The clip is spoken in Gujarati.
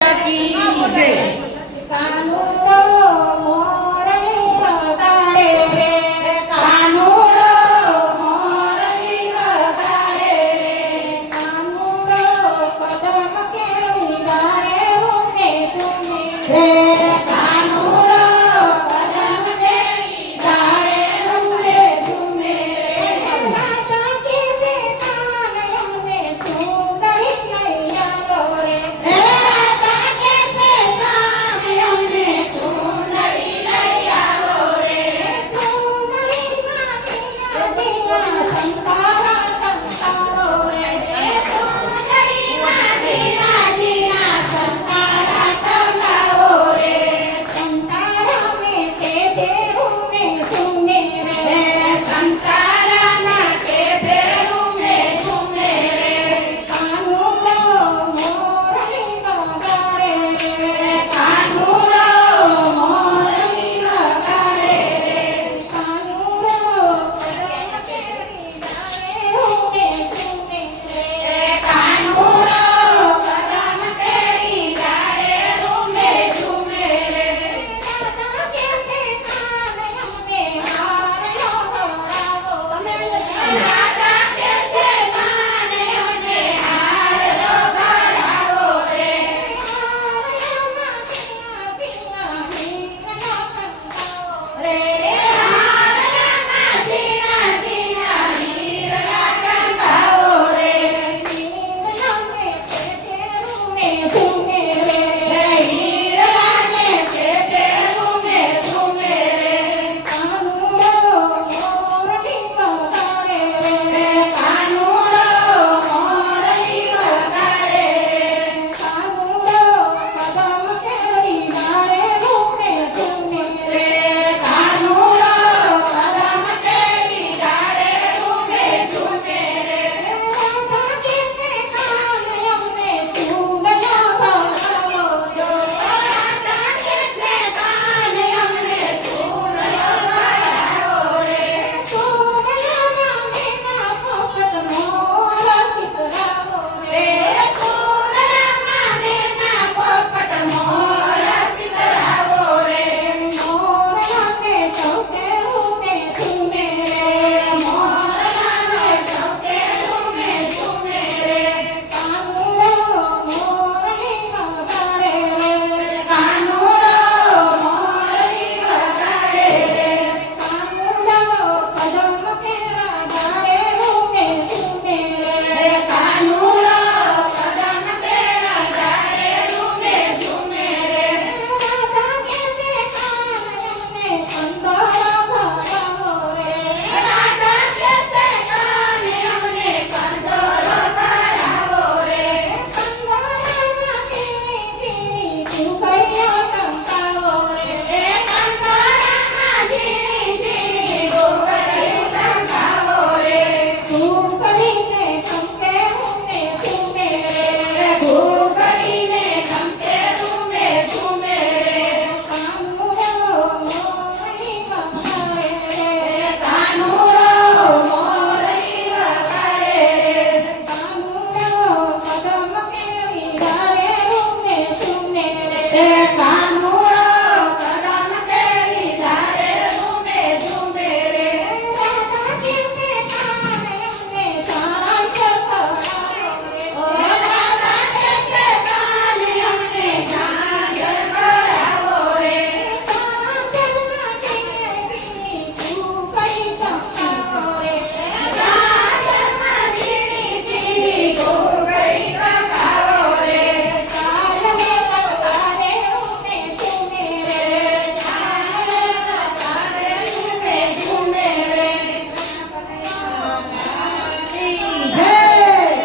કી જય કાનો